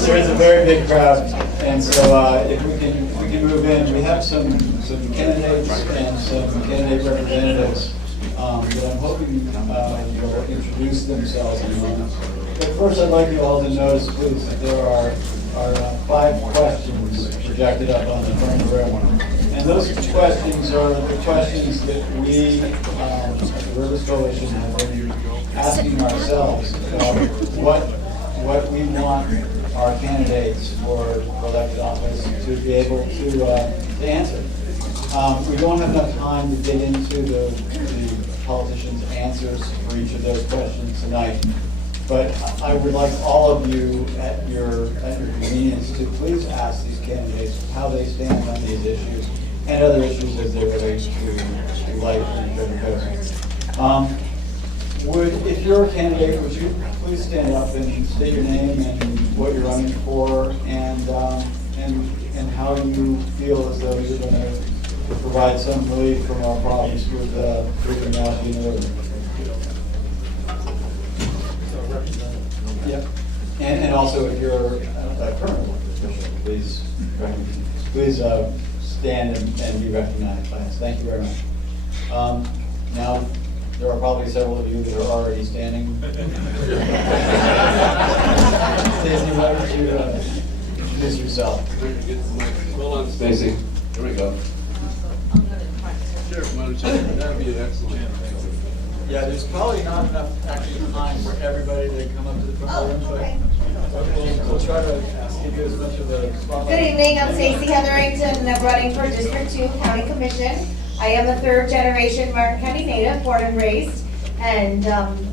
There is a very big crowd, and so if we can move in, we have some candidates and some candidate representatives that I'm hoping will introduce themselves in a moment. But first, I'd like you all to notice, please, that there are 5 questions projected up on the front of the room. And those questions are the questions that we, at the Rivers Coalition, have been asking ourselves about what we want our candidates for elected office to be able to answer. We don't have enough time to get into the politicians' answers for each of those questions tonight. But I would like all of you at your convenience to please ask these candidates how they stand on these issues and other issues as they relate to life and River Coast. If you're a candidate, would you please stand up and state your name and what you're running for, and how you feel as though you're going to provide some relief from our problems with freaking out in the river. Yep. And also, if you're a current official, please stand and be recognized by us. Thank you very much. Now, there are probably several of you that are already standing. Stacey, why don't you introduce yourself? Hold on, Stacey. Here we go. Sure, why don't you? That'd be an excellent. Yeah, there's probably not enough actually time for everybody to come up to the front of the room, but we'll try to give you as much of a spotlight. Good evening, I'm Stacey Hetherington, and I'm running for District 2 County Commission. I am a 3rd generation Martin County native, born and raised, and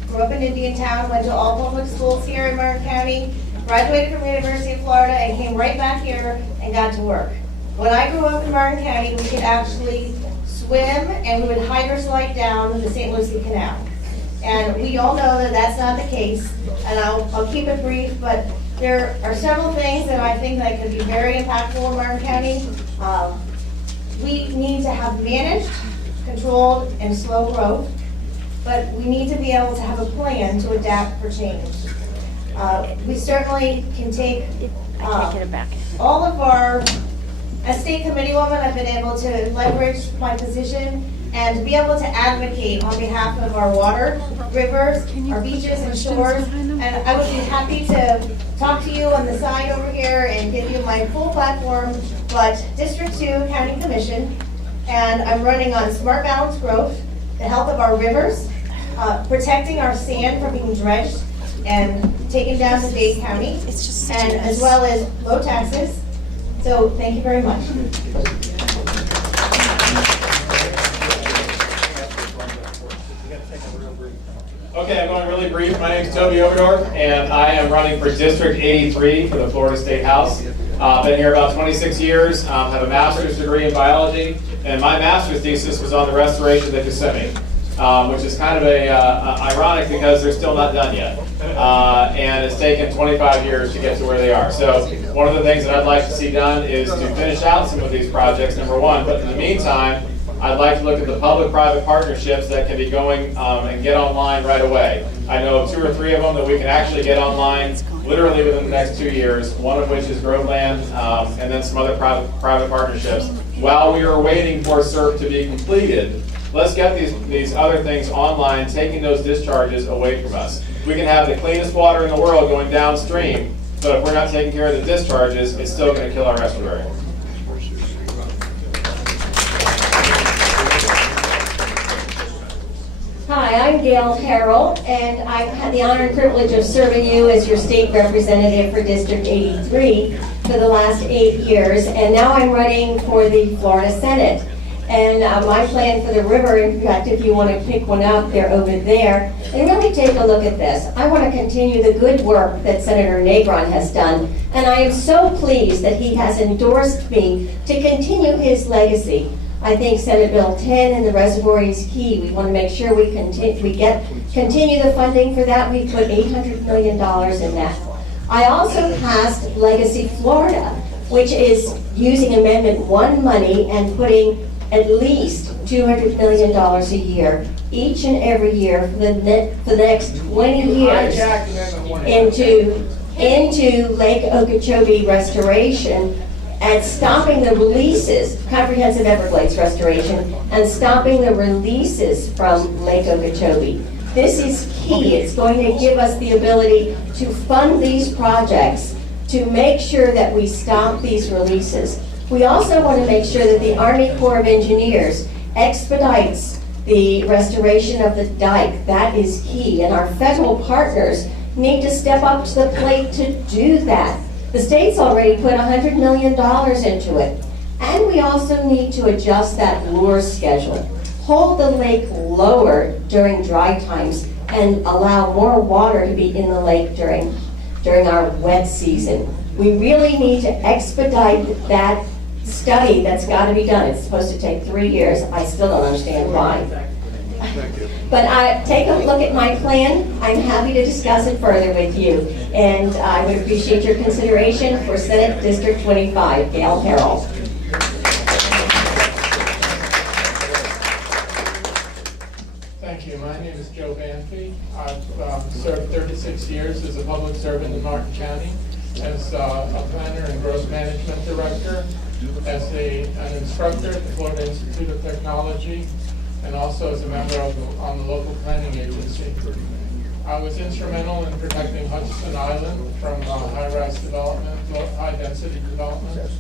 grew up in Indiantown, went to all public schools here in Martin County, graduated from the University of Florida, and came right back here and got to work. When I grew up in Martin County, we could actually swim and we would hydroslide down the St. Lucie Canal. And we all know that that's not the case, and I'll keep it brief, but there are several things that I think that could be very impactful in Martin County. We need to have managed, controlled, and slow growth, but we need to be able to have a plan to adapt for change. We certainly can take all of our, as state committee woman, I've been able to leverage my position and be able to advocate on behalf of our water, rivers, our beaches and shores. And I would be happy to talk to you on the side over here and give you my full platform, but District 2 County Commission, and I'm running on smart balanced growth, the health of our rivers, protecting our sand from being dredged and taken down to Dade County, and as well as low taxes. So thank you very much. Okay, I'm going really brief. My name is Toby Overdorf, and I am running for District 83 for the Florida State House. Been here about 26 years, have a master's degree in biology, and my master's thesis was on the restoration of the Kissimmee, which is kind of ironic because they're still not done yet. And it's taken 25 years to get to where they are. So one of the things that I'd like to see done is to finish out some of these projects, number one, but in the meantime, I'd like to look at the public-private partnerships that can be going and get online right away. I know of 2 or 3 of them that we can actually get online literally within the next 2 years, one of which is Groveland, and then some other private partnerships. While we are waiting for SURF to be completed, let's get these other things online, taking those discharges away from us. We can have the cleanest water in the world going downstream, but if we're not taking care of the discharges, it's still going to kill our estuary. Hi, I'm Gail Harrell, and I've had the honor and privilege of serving you as your state representative for District 83 for the last 8 years, and now I'm running for the Florida Senate. And my plan for the river, in fact, if you want to pick one up, they're over there, and really take a look at this. I want to continue the good work that Senator Negron has done, and I am so pleased that he has endorsed me to continue his legacy. I think Senate Bill 10 and the reservoir is key. We want to make sure we continue the funding for that. We put $800 million in that. I also passed Legacy Florida, which is using Amendment 1 money and putting at least $200 million a year, each and every year for the next 20 years into Lake Okeechobee restoration and stopping the releases, comprehensive Everglades restoration, and stopping the releases from Lake Okeechobee. This is key. It's going to give us the ability to fund these projects to make sure that we stop these releases. We also want to make sure that the Army Corps of Engineers expedites the restoration of the dike. That is key, and our federal partners need to step up to the plate to do that. The state's already put $100 million into it. And we also need to adjust that lure schedule. Hold the lake lower during dry times and allow more water to be in the lake during our wet season. We really need to expedite that study that's got to be done. It's supposed to take 3 years. I still don't understand why. But take a look at my plan. I'm happy to discuss it further with you. And I would appreciate your consideration for Senate District 25, Gail Harrell. Thank you. My name is Joe Banfi. I've served 36 years as a public servant in Martin County, as a planner and growth management director, as an instructor at the Florida Institute of Technology, and also as a member on the local planning agency. I was instrumental in protecting Hutchinson Island from high-rise development, high-density development.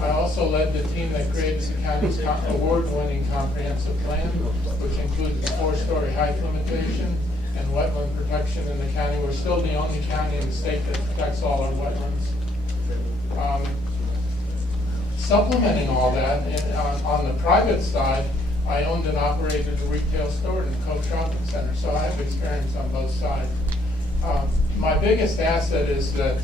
I also led the team that created the county's award-winning comprehensive plan, which included the 4-story height limitation and wetland protection in the county. We're still the only county in the state that protects all our wetlands. Supplementing all that, on the private side, I owned and operated a retail store in the Cove Shopping Center, so I have experience on both sides. My biggest asset is that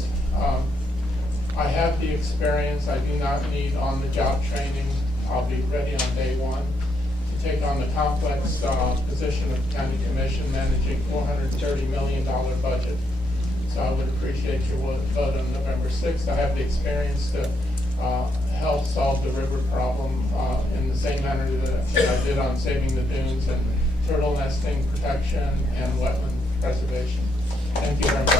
I have the experience. I do not need on-the-job training. I'll be ready on day one to take on the complex position of county commission managing $430 million budget. So I would appreciate your vote on November 6th. I have the experience to help solve the river problem in the same manner that I did on saving the dunes and turtle nesting protection and wetland preservation. Thank you very much.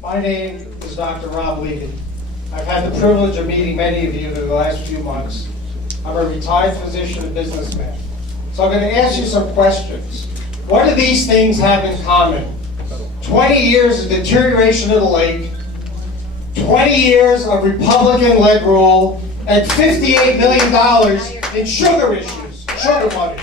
My name is Dr. Rob Levy. I've had the privilege of meeting many of you in the last few months. I'm a retired physician and businessman. So I'm going to ask you some questions. What do these things have in common? 20 years of deterioration of the lake, 20 years of Republican-led rule, and $58 million in sugar issues, sugar money.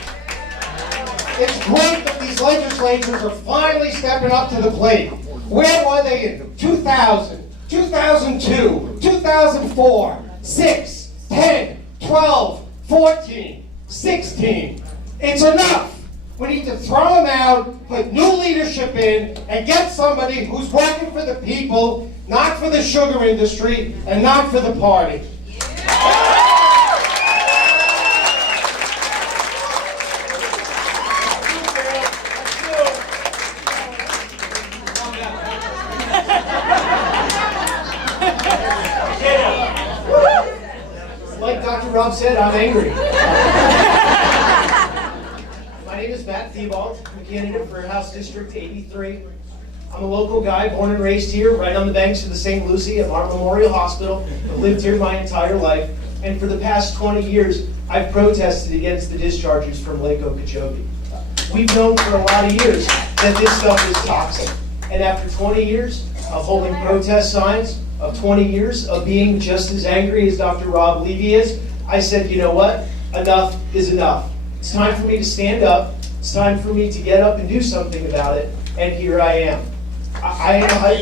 It's great that these legislatures are finally stepping up to the plate. Where were they in 2000, 2002, 2004, 6, 10, 12, 14, 16? It's enough. We need to throw them out, put new leadership in, and get somebody who's working for the people, not for the sugar industry, and not for the party. Like Dr. Rob said, I'm angry. My name is Matt Thibault. I'm a candidate for House District 83. I'm a local guy, born and raised here, right on the banks of the St. Lucie at Martin Memorial Hospital. I've lived here my entire life, and for the past 20 years, I've protested against the discharges from Lake Okeechobee. We've known for a lot of years that this stuff is toxic, and after 20 years of holding protest signs, of 20 years of being just as angry as Dr. Rob Levy is, I said, you know what? Enough is enough. It's time for me to stand up. It's time for me to get up and do something about it. And here I am. I am a high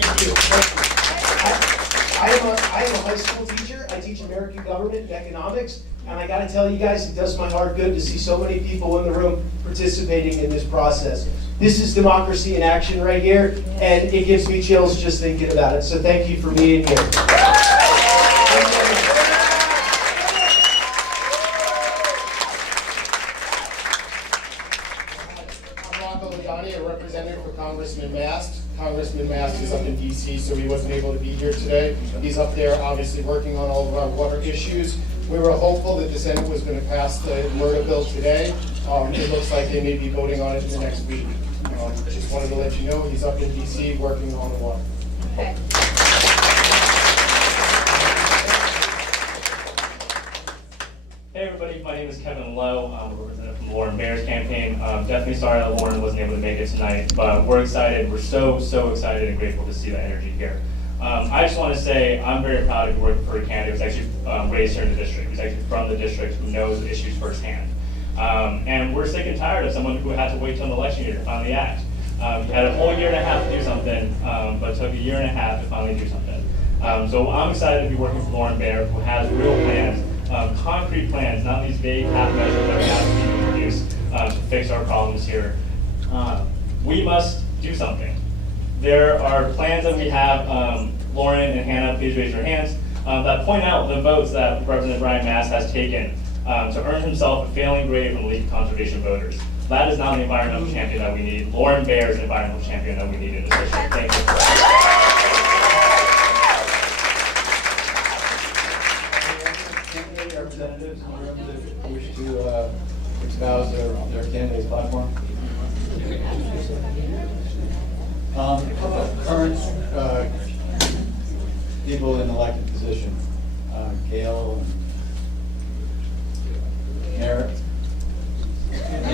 school teacher. I teach American government and economics. And I gotta tell you guys, it does my heart good to see so many people in the room participating in this process. This is democracy in action right here, and it gives me chills just thinking about it. So thank you for being here. I'm Rocco Ladani, a representative for Congressman Mast. Congressman Mast is up in DC, so he wasn't able to be here today. He's up there obviously working on all of our water issues. We were hopeful that the Senate was going to pass the MRTA bill today. It looks like they may be voting on it in the next week. Just wanted to let you know he's up in DC working on the water. Okay. Hey everybody, my name is Kevin Lowe. I'm a representative from Lauren Bear's campaign. Definitely sorry that Lauren wasn't able to make it tonight, but we're excited. We're so excited and grateful to see the energy here. I just want to say I'm very proud to be working for a candidate who's actually raised here in the district, who's actually from the district, who knows the issues firsthand. And we're sick and tired of someone who had to wait till an election year to finally act. You had a whole year and a half to do something, but it took a year and a half to finally do something. So I'm excited to be working for Lauren Bear, who has real plans. Concrete plans, not these vague half measures that we have to be introduced to fix our problems here. We must do something. There are plans that we have, Lauren and Hannah, please raise your hands, that point out the votes that Representative Brian Mast has taken to earn himself a failing grade from the League of Conservation Voters. That is not an environmental champion that we need. Lauren Bear is an environmental champion that we need in this district. Thank you. Representatives in the room that wish to espouse their candidate's platform? Current people in elected position, Gail and Merritt. And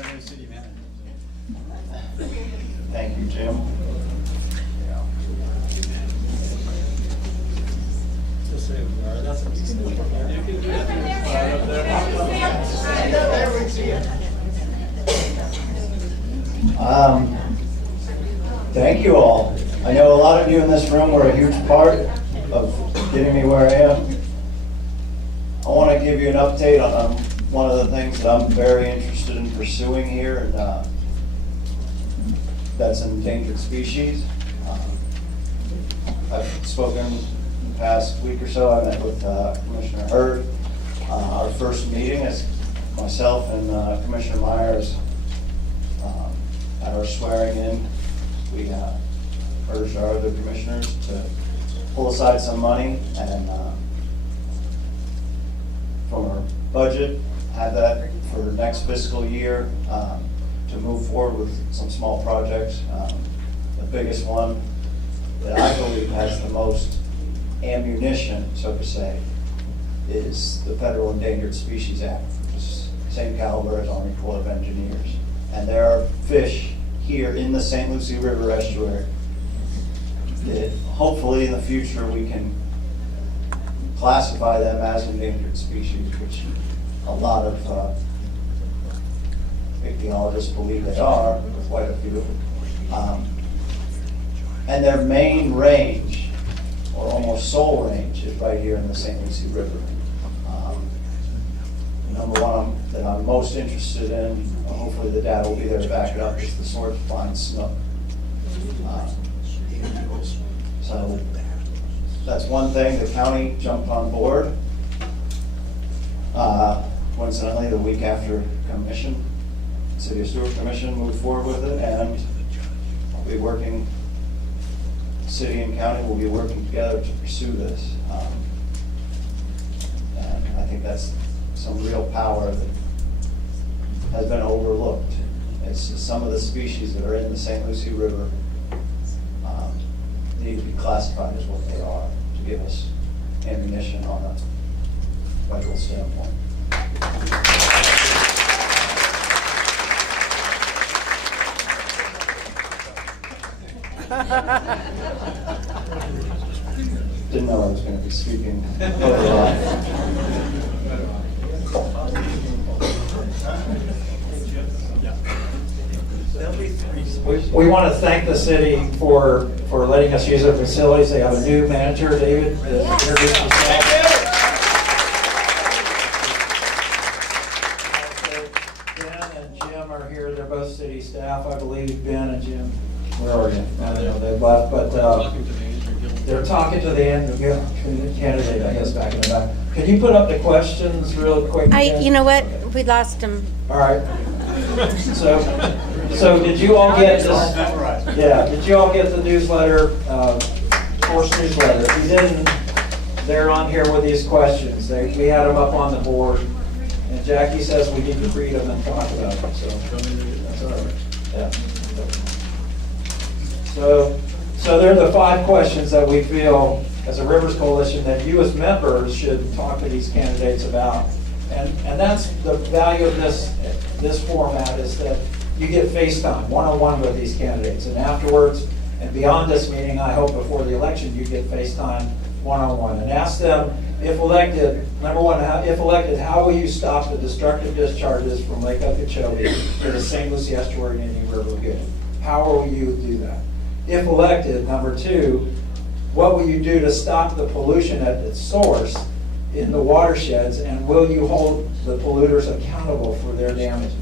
our new city manager. Thank you, Jim. Thank you all. I know a lot of you in this room were a huge part of getting me where I am. I want to give you an update on one of the things that I'm very interested in pursuing here, and that's an endangered species. I've spoken in the past week or so. I met with Commissioner Hurd. Our first meeting is myself and Commissioner Myers at our swearing in. We urged our other commissioners to pull aside some money and from our budget, have that for next fiscal year to move forward with some small projects. The biggest one that I believe has the most ammunition, so to say, is the Federal Endangered Species Act, which is same caliber as Army Corps of Engineers. And there are fish here in the St. Lucie River estuary that hopefully in the future we can classify them as endangered species, which a lot of ichthyologists believe they are, quite a few. And their main range, or almost sole range, is right here in the St. Lucie River. Number one that I'm most interested in, hopefully the data will be there to back it up, is the sword flying snook. So that's one thing. The county jumped on board. Coincidentally, the week after commission, City of Stewart Commission moved forward with it, and I'll be working, city and county will be working together to pursue this. And I think that's some real power that has been overlooked. It's just some of the species that are in the St. Lucie River need to be classified as what they are to give us ammunition on a federal standpoint. Didn't know I was going to be speaking over. There'll be 3 spots. We want to thank the city for letting us use their facilities. They have a new manager, David. Introduce yourself. Ben and Jim are here. They're both city staff, I believe. Ben and Jim, where are you? I don't know, they left, but they're talking to the candidate, I guess, back in the back. Can you put up the questions real quick? Jen? You know what? We lost him. All right. So did you all get this? Yeah, did you all get the newsletter, Force newsletter? If you didn't, they're on here with these questions. We had them up on the board. And Jackie says we need to read them and talk about them, so that's all right. Yeah. So they're the 5 questions that we feel, as a Rivers Coalition, that you as members should talk to these candidates about. And that's the value of this format, is that you get FaceTime, one-on-one with these candidates. And afterwards, and beyond this meeting, I hope before the election, you get FaceTime one-on-one. And ask them, if elected, number one, if elected, how will you stop the destructive discharges from Lake Okeechobee to the St. Lucie Estuary and Indian River Lagoon? How will you do that? If elected, number 2, what will you do to stop the pollution at its source in the watersheds, and will you hold the polluters accountable for their damages?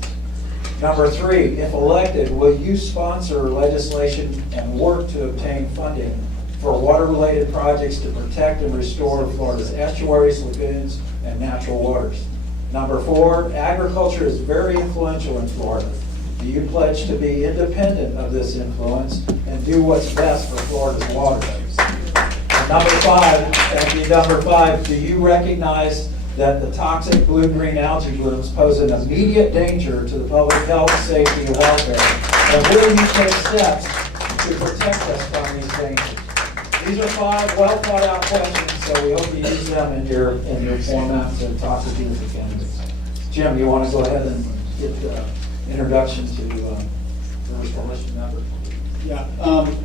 Number 3, if elected, will you sponsor legislation and work to obtain funding for water-related projects to protect and restore Florida's estuaries, lagoons, and natural waters? Number 4, agriculture is very influential in Florida. Do you pledge to be independent of this influence and do what's best for Florida's waterways? Number five, do you recognize that the toxic blue-green algae blooms pose an immediate danger to the public health, safety, and welfare? And will you take steps to protect us from these dangers? These are 5 well-thought-out questions, so we hope you use them in your format to talk to you as a candidate. Jim, you want to go ahead and get the introduction to the Rivers Coalition member? Yeah,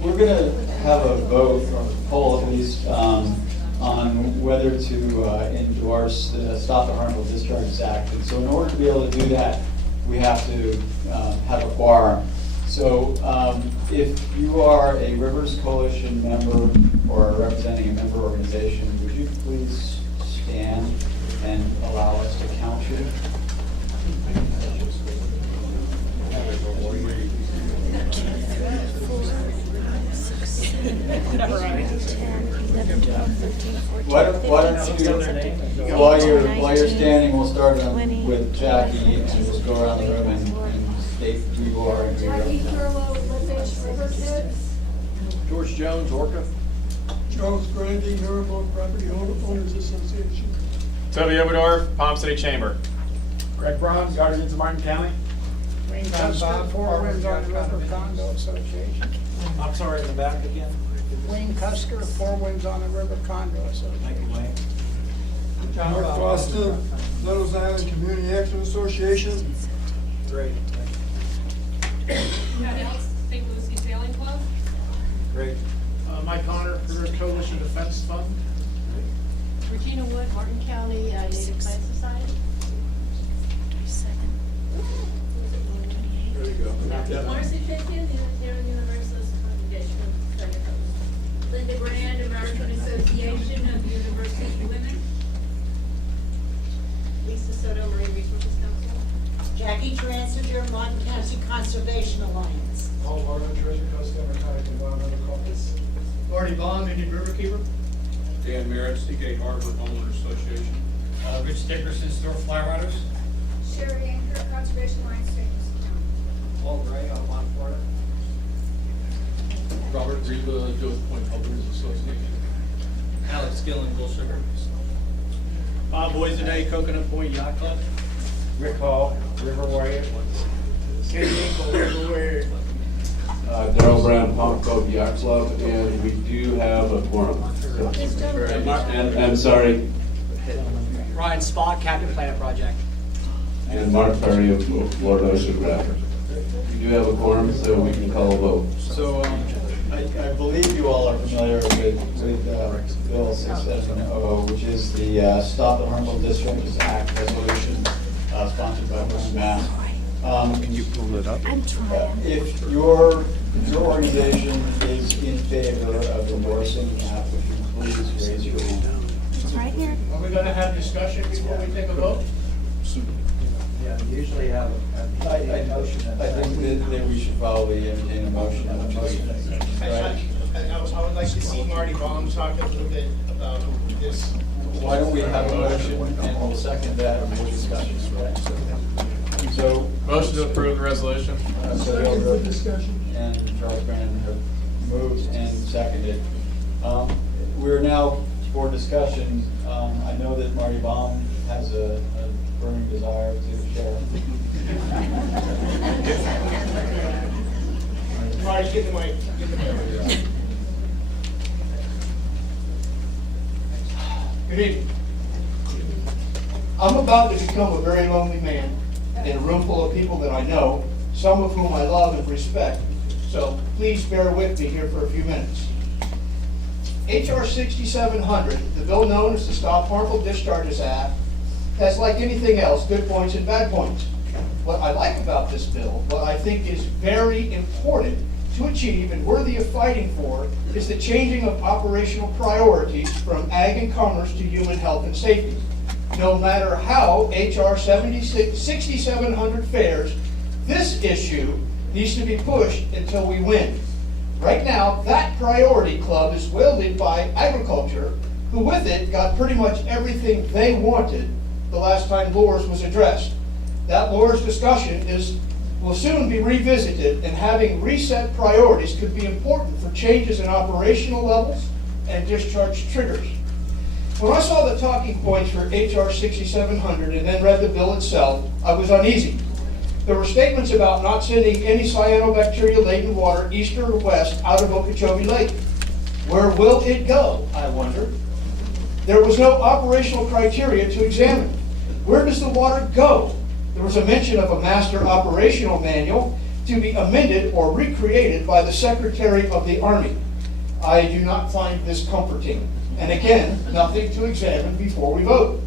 we're going to have a vote, or a poll at least, on whether to endorse the Stop the Harmful Discharges Act. And so in order to be able to do that, we have to have a quorum. So if you are a Rivers Coalition member or representing a member organization, would you please stand and allow us to count you? Why don't you, while you're standing, we'll start with Jackie and just go around the room and state who you are and who you're representing. George Jones, Orca. Charles Grundy, Herborn Property Owners Association. Toby Oberdorf, Palm City Chamber. Greg Braun, Guardians of Martin County. Wayne Custer, Four Winds on the River Condo Association. I'm sorry, in the back again? Wayne Custer, Four Winds on the River Condo Association. Thank you, Wayne. Mark Foster, Littles Island Community Action Association. Great. Patty Ellis, St. Lucie Sailing Club. Great. Mike Connor, Rivers Coalition Defense Fund. Regina Wood, Martin County Native Plant Society. There you go. Marcy Pitkin, Unitarian Universalist Congregation of Center Coast. Linda Brand, American Association of University Women. Lisa Soto, Marine Resources Council. Jackie Transiger, Martin County Conservation Alliance. Paul Martin, Treasure Coast Democratic Environmental Caucus. Marty Bond, Indian Riverkeeper. Dan Merritt, Seagate Harbor Homeowners Association. Rich Dickerson, Store Fly Riders. Sherry Anchor, Conservation Alliance, St. Lucie County. Paul Gray, out of Mont Florida. Robert Riva, Dove Point Homeowners Association. Alex Gillen, Bull Sugar. Bob Boys Today, Coconut Point Yacht Club. Rick Hall, River Warrior. Kenny Hinkle, River Warrior. Darrell Brown, Palm Cove Yacht Club, and we do have a quorum. And sorry, Ryan Spot, Captain Planet Project. and Mark Perry of Florida Ocean Rep. We do have a quorum, so we can call a vote. So I believe you all are familiar with Bill 670, which is the Stop the Harmful Discharges Act resolution sponsored by Brian Mast. Can you pull it up? I'm trying. If your organization is in favor of endorsing the app, would you please raise your hand? It's right here. Are we gonna have discussion before we take a vote? Yeah, we usually have a motion. I think that we should probably entertain a motion. Right. I would like to see Marty Baum talk a little bit about this. Why don't we have a motion and we'll second that and we'll discuss it, right? So. Motion to approve the resolution. So Bill Road and Charles Brand have moved and seconded. We're now for discussion. I know that Marty Baum has a burning desire to share. Marty, get the mic. Get the mic. Good evening. I'm about to become a very lonely man in a room full of people that I know, some of whom I love and respect. So please bear with me here for a few minutes. H.R. 6700, the bill known as the Stop Harmful Discharges Act, has, like anything else, good points and bad points. What I like about this bill, what I think is very important to achieve and worthy of fighting for, is the changing of operational priorities from ag and commerce to human health and safety. No matter how H.R. 6700 fares, this issue needs to be pushed until we win. Right now, that priority club is wielded by agriculture, who with it got pretty much everything they wanted the last time LORS was addressed. That LORS discussion will soon be revisited, and having reset priorities could be important for changes in operational levels and discharge triggers. When I saw the talking points for H.R. 6700 and then read the bill itself, I was uneasy. There were statements about not sending any cyanobacteria-laden water east or west out of Okeechobee Lake. Where will it go, I wondered? There was no operational criteria to examine. Where does the water go? There was a mention of a master operational manual to be amended or recreated by the Secretary of the Army. I do not find this comforting. And again, nothing to examine before we vote.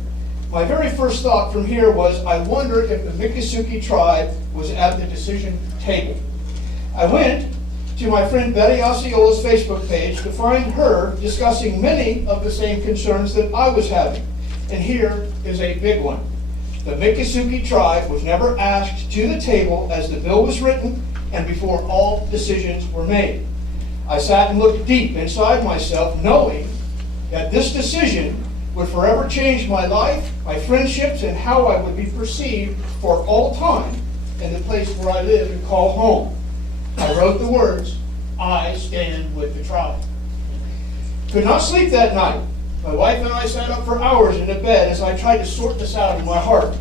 My very first thought from here was, I wondered if the Miccosukee tribe was at the decision table. I went to my friend Betty Osceola's Facebook page to find her discussing many of the same concerns that I was having. And here is a big one. The Miccosukee tribe was never asked to the table as the bill was written and before all decisions were made. I sat and looked deep inside myself, knowing that this decision would forever change my life, my friendships, and how I would be perceived for all time in the place where I live and call home. I wrote the words, I stand with the tribe. Could not sleep that night. My wife and I sat up for hours in the bed as I tried to sort this out in my heart.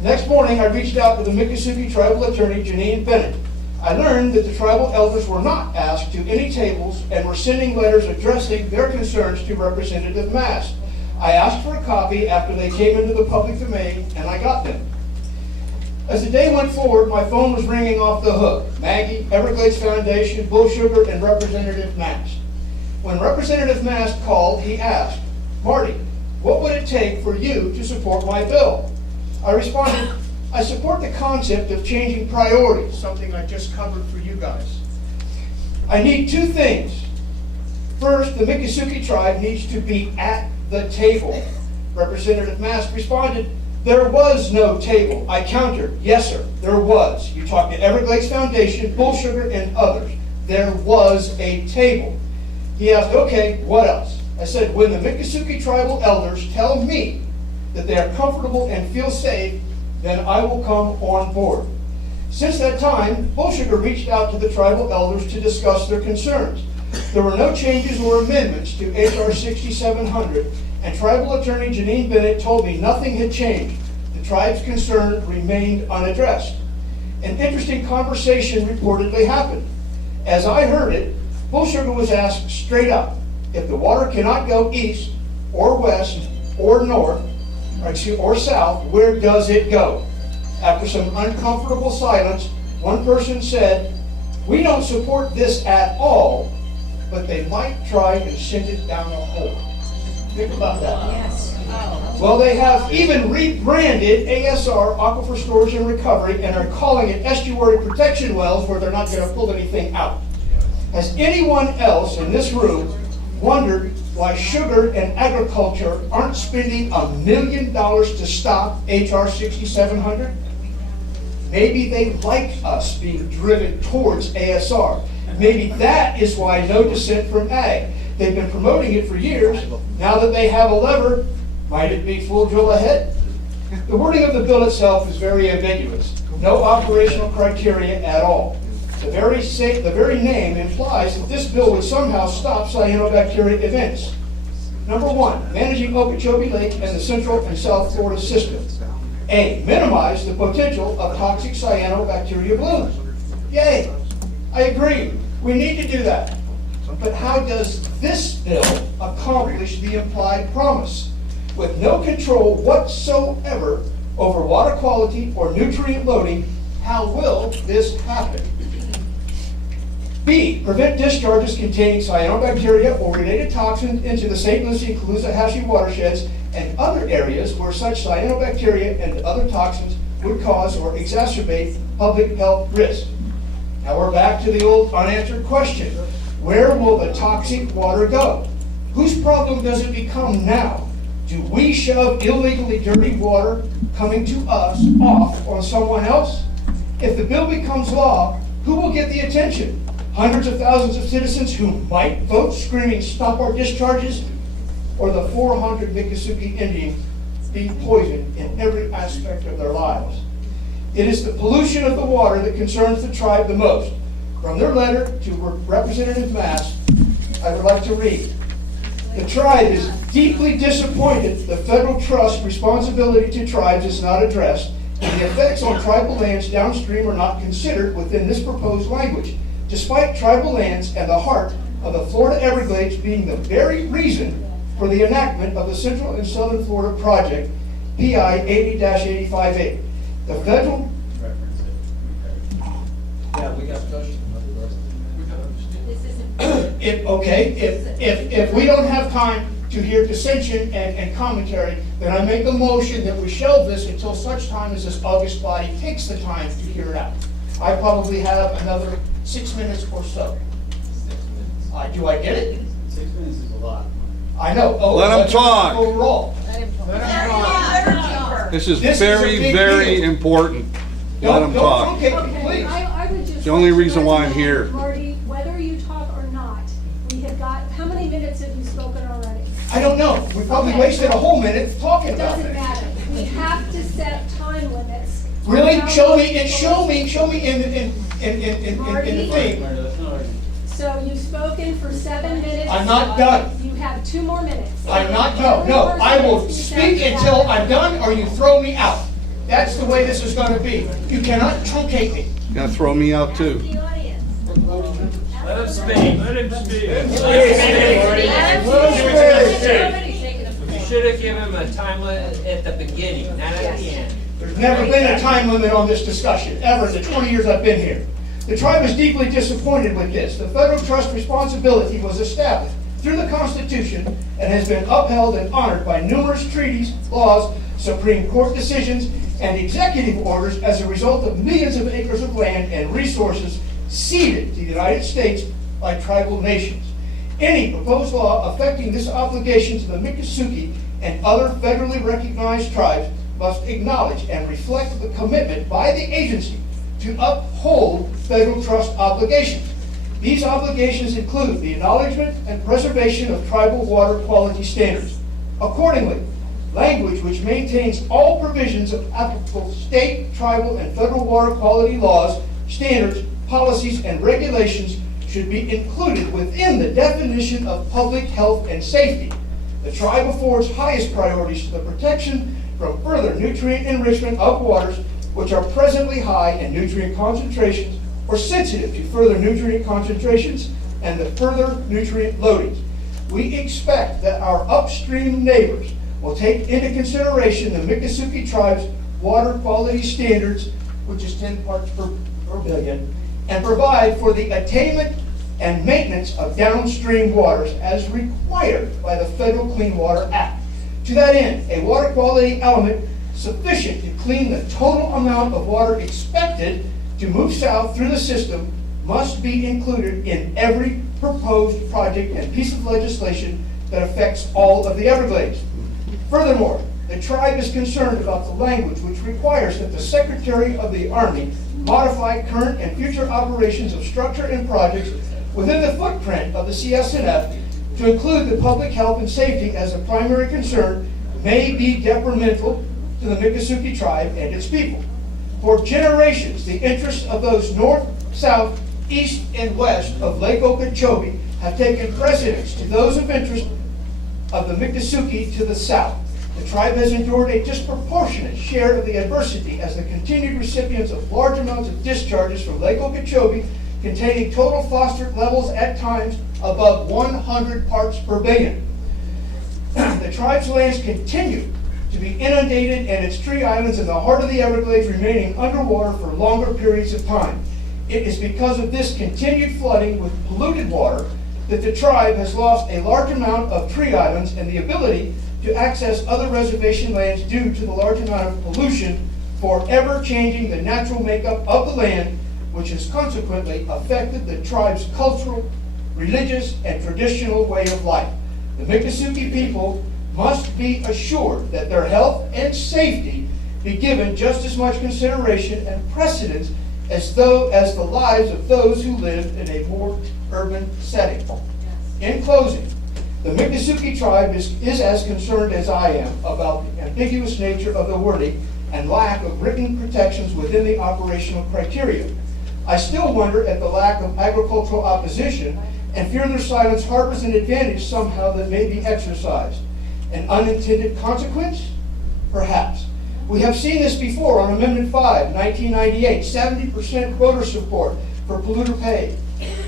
Next morning, I reached out to the Miccosukee tribal attorney, Janine Bennett. I learned that the tribal elders were not asked to any tables and were sending letters addressing their concerns to Representative Mast. I asked for a copy after they came into the public domain, and I got them. As the day went forward, my phone was ringing off the hook. Maggie, Everglades Foundation, Bull Sugar, and Representative Mast. When Representative Mast called, he asked, Marty, what would it take for you to support my bill? I responded, I support the concept of changing priorities, something I just covered for you guys. I need two things. First, the Miccosukee tribe needs to be at the table. Representative Mast responded, there was no table. I countered, yes sir, there was. You talked to Everglades Foundation, Bull Sugar, and others. There was a table. He asked, okay, what else? I said, when the Miccosukee tribal elders tell me that they are comfortable and feel safe, then I will come on board. Since that time, Bull Sugar reached out to the tribal elders to discuss their concerns. There were no changes or amendments to H.R. 6700, and tribal attorney Janine Bennett told me nothing had changed. The tribe's concern remained unaddressed. An interesting conversation reportedly happened. As I heard it, Bull Sugar was asked straight up, if the water cannot go east or west or north, or south, where does it go? After some uncomfortable silence, one person said, we don't support this at all, but they might try and send it down a hole. Think about that. Well, they have even rebranded ASR, Aquifer Storage and Recovery, and are calling it estuary protection wells where they're not going to pull anything out. Has anyone else in this room wondered why sugar and agriculture aren't spending $1 million to stop HR 6700? Maybe they like us being driven towards ASR. Maybe that is why no dissent from ag. They've been promoting it for years. Now that they have a lever, might it be full drill ahead? The wording of the bill itself is very ambiguous. No operational criteria at all. The very name implies that this bill would somehow stop cyanobacteria events. Number one, managing Okeechobee Lake and the Central and South Florida system. A, minimize the potential of toxic cyanobacteria blooms. Yay, I agree. We need to do that. But how does this bill accomplish the implied promise? With no control whatsoever over water quality or nutrient loading, how will this happen? B, prevent discharges containing cyanobacteria or related toxins into the St. Lucie and Caloosahatchee watersheds and other areas where such cyanobacteria and other toxins would cause or exacerbate public health risk. Now we're back to the old unanswered question. Where will the toxic water go? Whose problem does it become now? Do we shove illegally dirty water coming to us off on someone else? If the bill becomes law, who will get the attention? Hundreds of thousands of citizens who might vote screaming, "Stop our discharges," or the 400 Miccosukee Indians being poisoned in every aspect of their lives? It is the pollution of the water that concerns the tribe the most. From their letter to Representative Mast, I would like to read. The tribe is deeply disappointed the federal trust responsibility to tribes is not addressed, and the effects on tribal lands downstream are not considered within this proposed language, despite tribal lands and the heart of the Florida Everglades being the very reason for the enactment of the Central and Southern Florida Project, PI 80-85A. The federal... Yeah, we got questions. If we don't have time to hear dissension and commentary, then I make a motion that we shelve this until such time as this august body takes the time to hear it out. I probably have another 6 minutes or so. Do I get it? 6 minutes is a lot. I know. Oh, Let him talk. Overall. This is This is a very, big very deal. important. Let him talk. Okay, please. I would just. It's the only like to reason why I'm recommend, here. Marty, whether you talk or not, we have got, how many minutes have you spoken already? I don't know. We probably Okay. wasted a whole minute talking It about doesn't it. matter. We have to set time limits. Really? Now- Show me in the thing. So you've spoken for 7 minutes. I'm not done. You have 2 more minutes. I'm not, no, I will speak until I'm done or you throw me out. That's the way this is gonna be. You cannot truncate me. Gonna throw me out too. Let him speak. Let him speak. You should have given him a time limit at the beginning, not at the end. There's never been a time limit on this discussion, ever in the 20 years I've been here. The tribe is deeply disappointed with this. The federal trust responsibility was established through the Constitution and has been upheld and honored by numerous treaties, laws, Supreme Court decisions, and executive orders as a result of millions of acres of land and resources ceded to the United States by tribal nations. Any proposed law affecting this obligation to the Miccosukee and other federally recognized tribes must acknowledge and reflect the commitment by the agency to uphold federal trust obligations. These obligations include the acknowledgement and preservation of tribal water quality standards. Accordingly, language which maintains all provisions of applicable state, tribal, and federal water quality laws, standards, policies, and regulations should be included within the definition of public health and safety. The tribe affords highest priorities to the protection from further nutrient enrichment of waters which are presently high in nutrient concentrations or sensitive to further nutrient concentrations and the further nutrient loadings. We expect that our upstream neighbors will take into consideration the Miccosukee tribe's water quality standards, which is 10 parts per billion, and provide for the attainment and maintenance of downstream waters as required by the Federal Clean Water Act. To that end, a water quality element sufficient to clean the total amount of water expected to move south through the system must be included in every proposed project and piece of legislation that affects all of the Everglades. Furthermore, the tribe is concerned about the language which requires that the Secretary of the Army modify current and future operations of structure and projects within the footprint of the CSNF to include the public health and safety as a primary concern may be detrimental to the Miccosukee tribe and its people. For generations, the interests of those north, south, east, and west of Lake Okeechobee have taken precedence to those of interest of the Miccosukee to the south. The tribe has endured a disproportionate share of the adversity as the continued recipients of large amounts of discharges from Lake Okeechobee containing total phosphorus levels at times above 100 parts per billion. The tribe's lands continue to be inundated and its tree islands in the heart of the Everglades remaining underwater for longer periods of time. It is because of this continued flooding with polluted water that the tribe has lost a large amount of tree islands and the ability to access other reservation lands due to the large amount of pollution forever changing the natural makeup of the land, which has consequently affected the tribe's cultural, religious, and traditional way of life. The Miccosukee people must be assured that their health and safety be given just as much consideration and precedence as the lives of those who live in a more urban setting. In closing, the Miccosukee tribe is as concerned as I am about the ambiguous nature of the wording and lack of written protections within the operational criteria. I still wonder at the lack of agricultural opposition and fear their silence harbors an advantage somehow that may be exercised. An unintended consequence? Perhaps. We have seen this before on Amendment 5, 1998, 70% voter support for polluter pay.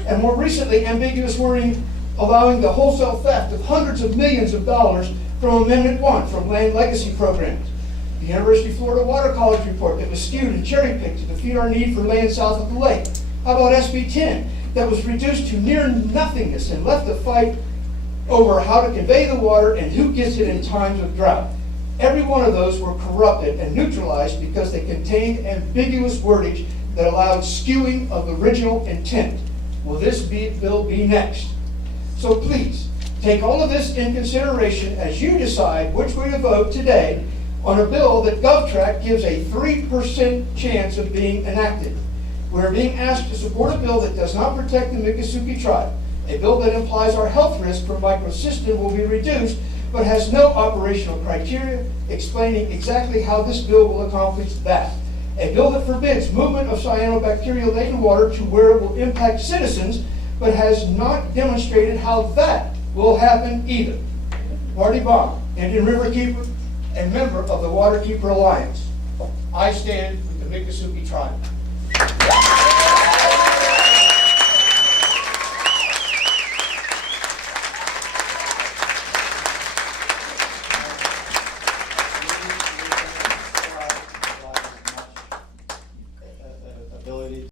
And more recently, ambiguous wording allowing the wholesale theft of hundreds of millions of dollars from Amendment 1 from land legacy programs. The University of Florida Water College report that was skewed and cherry-picked to defeat our need for land south of the lake. How about SB 10 that was reduced to near nothingness and left the fight over how to convey the water and who gets it in times of drought? Every one of those were corrupted and neutralized because they contained ambiguous wordage that allowed skewing of the original intent. Will this bill be next? So please, take all of this in consideration as you decide which way to vote today on a bill that GovTrack gives a 3% chance of being enacted. We're being asked to support a bill that does not protect the Miccosukee tribe, a bill that implies our health risk from microcystin will be reduced, but has no operational criteria explaining exactly how this bill will accomplish that. A bill that forbids movement of cyanobacteria-laden water to where it will impact citizens, but has not demonstrated how that will happen either. Marty Baum, Indian River Keeper, and member of the Waterkeeper Alliance. I stand with the Miccosukee tribe.